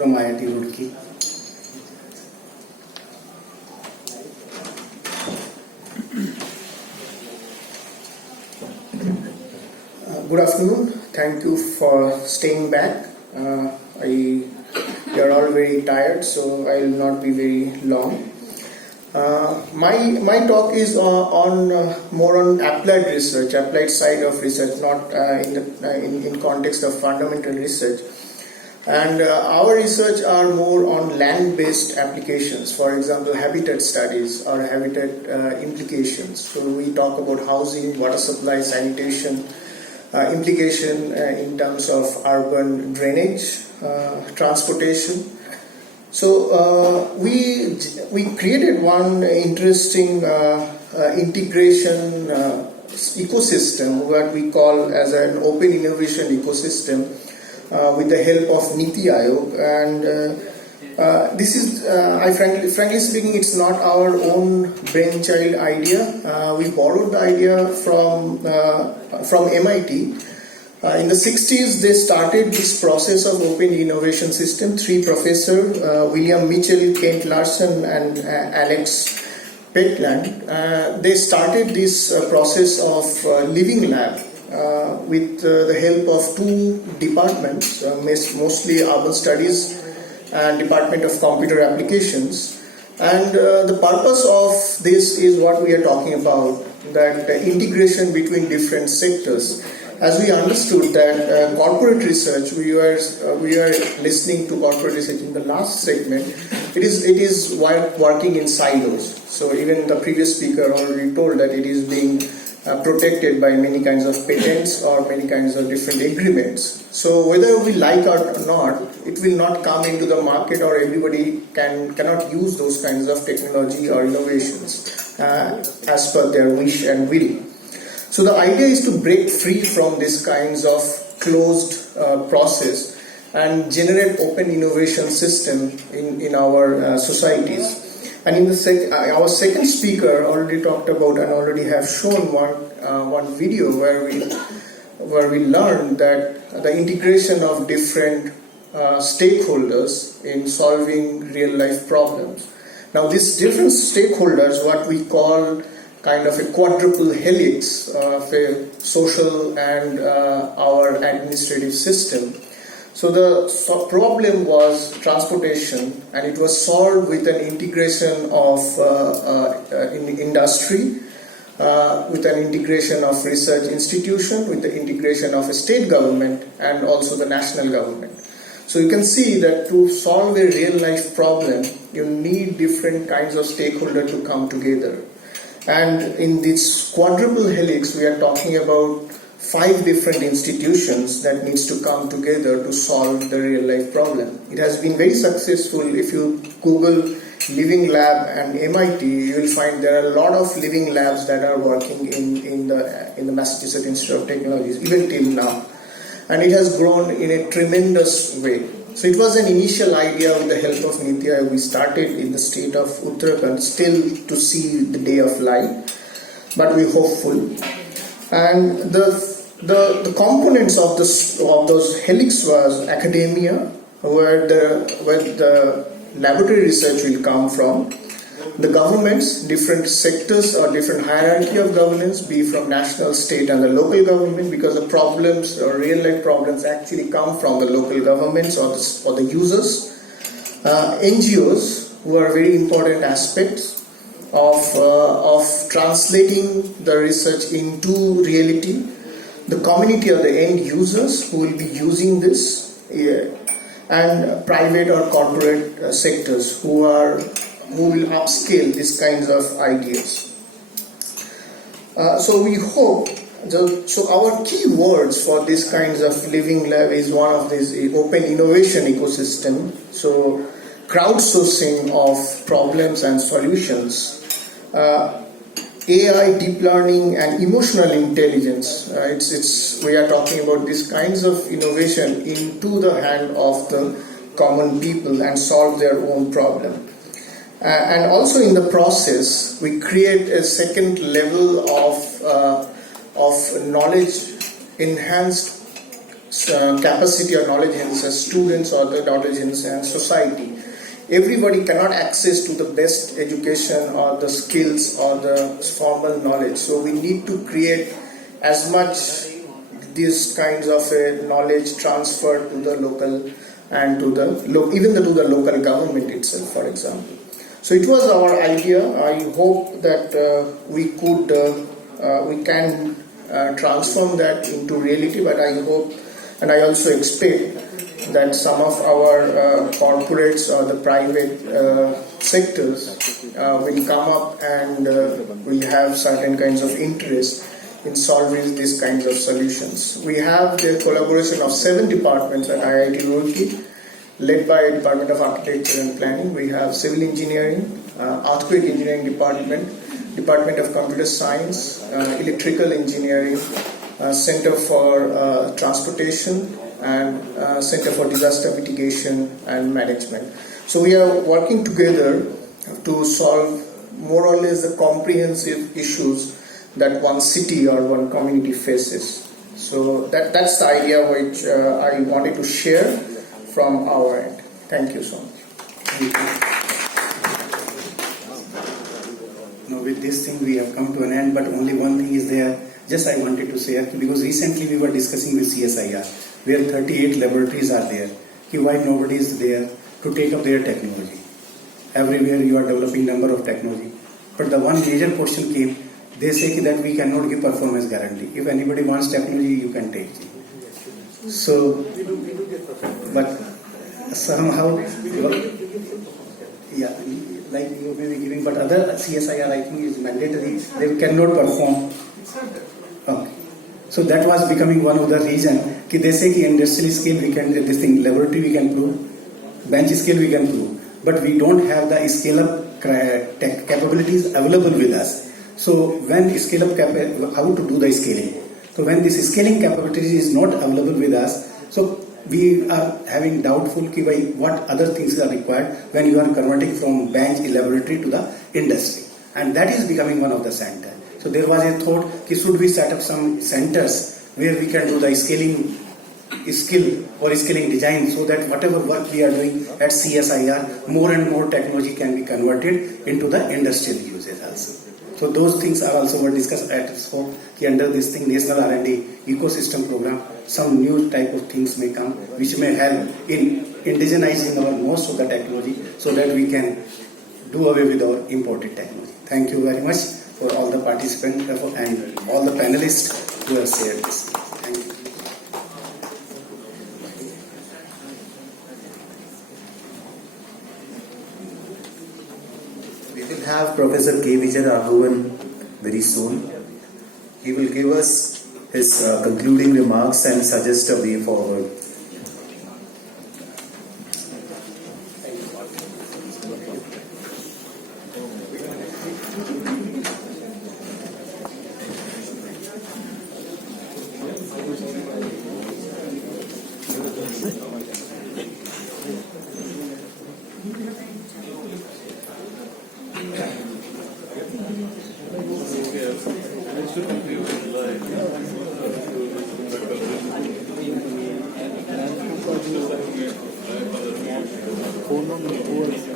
from IIT Roorkee. Good afternoon. Thank you for staying back. You are all very tired, so I will not be very long. My talk is more on applied research, applied side of research, not in context of fundamental research. And our research are more on land-based applications, for example, habitat studies or habitat implications. So we talk about housing, water supply, sanitation, implication in terms of urban drainage, transportation. So we created one interesting integration ecosystem, what we call as an open innovation ecosystem, with the help of Niti Aayog. And this is, frankly speaking, it's not our own brainchild idea. We borrowed the idea from MIT. In the 60s, they started this process of open innovation system. Three professors, William Mitchell, Kent Larson, and Alex Petland, they started this process of living lab with the help of two departments, mostly urban studies and Department of Computer Applications. And the purpose of this is what we are talking about, that integration between different sectors. As we understood that corporate research, we are listening to corporate research in the last segment, it is working in silos. So even the previous speaker already told that it is being protected by many kinds of patents or many kinds of different agreements. So whether we like it or not, it will not come into the market, or everybody cannot use those kinds of technology or innovations as per their wish and will. So the idea is to break free from these kinds of closed process and generate open innovation system in our societies. And in our second speaker already talked about and already have shown one video where we learned that the integration of different stakeholders in solving real life problems. Now these different stakeholders, what we call kind of a quadruple helix of a social and our administrative system. So the problem was transportation, and it was solved with an integration of industry, with an integration of research institution, with the integration of a state government and also the national government. So you can see that to solve a real life problem, you need different kinds of stakeholders to come together. And in this quadruple helix, we are talking about 5 different institutions that needs to come together to solve the real life problem. It has been very successful. If you Google Living Lab and MIT, you will find there are a lot of living labs that are working in the Massachusetts Institute of Technology, even till now. And it has grown in a tremendous way. So it was an initial idea with the help of Niti Aayog. We started in the state of Uttarakhand, still to see the day of light, but we're hopeful. And the components of those helix was academia, where the laboratory research will come from, the governments, different sectors or different hierarchy of governance, be from national, state and the local government, because the problems or real life problems actually come from the local governments or the users, NGOs, who are very important aspects of translating the research into reality, the community of the end users who will be using this, and private or corporate sectors who will upscale these kinds of ideas. So we hope, so our key words for these kinds of living lab is one of these open innovation ecosystem. So crowdsourcing of problems and solutions, AI, deep learning and emotional intelligence. We are talking about these kinds of innovation into the hand of the common people and solve their own problem. And also in the process, we create a second level of knowledge enhanced capacity or knowledge in students or the knowledge in society. Everybody cannot access to the best education or the skills or the formal knowledge. So we need to create as much these kinds of knowledge transfer to the local and to the even to the local government itself, for example. So it was our idea. I hope that we can transform that into reality, but I hope and I also expect that some of our corporates or the private sectors will come up and will have certain kinds of interest in solving these kinds of solutions. We have the collaboration of 7 departments at IIT Roorkee, led by Department of Architecture and Planning. We have Civil Engineering, Earthquake Engineering Department, Department of Computer Science, Electrical Engineering, Center for Transportation, and Center for Disaster Mitigation and Management. So we are working together to solve more or less the comprehensive issues that one city or one community faces. So that's the idea which I wanted to share from our end. Thank you so much. Thank you. Now with this thing we have come to an end, but only one thing is there. Just I wanted to say, because recently we were discussing with CSIR, where 38 laboratories are there. Why nobody is there to take up their technology? Everywhere you are developing number of technology. But the one major question came, they say that we cannot give performance guarantee. If anybody wants technology, you can take it. So, but somehow, yeah, like you may be giving, but other CSIR I think is mandatory. They cannot perform. Okay. So that was becoming one of the reason. They say that industrial scale we can, this thing, laboratory we can prove, bench scale we can prove, but we don't have the scale up capabilities available with us. So when scale up, how to do the scaling? So when this scaling capability is not available with us, so we are having doubtful what other things are required when you are converting from bench laboratory to the industry. And that is becoming one of the centers. So there was a thought, should we set up some centers where we can do the scaling skill or scaling design, so that whatever work we are doing at CSIR, more and more technology can be converted into the industrial uses also. So those things are also were discussed at scope. Under this thing, National R&D Ecosystem Program, some new type of things may come which may help in indigenizing our most of the technology, so that we can do away with our imported technology. Thank you very much for all the participants and all the panelists who have shared this. Thank you. We will have Professor K. Vijayaraghavan very soon. He will give us his concluding remarks and suggest a way forward. phone number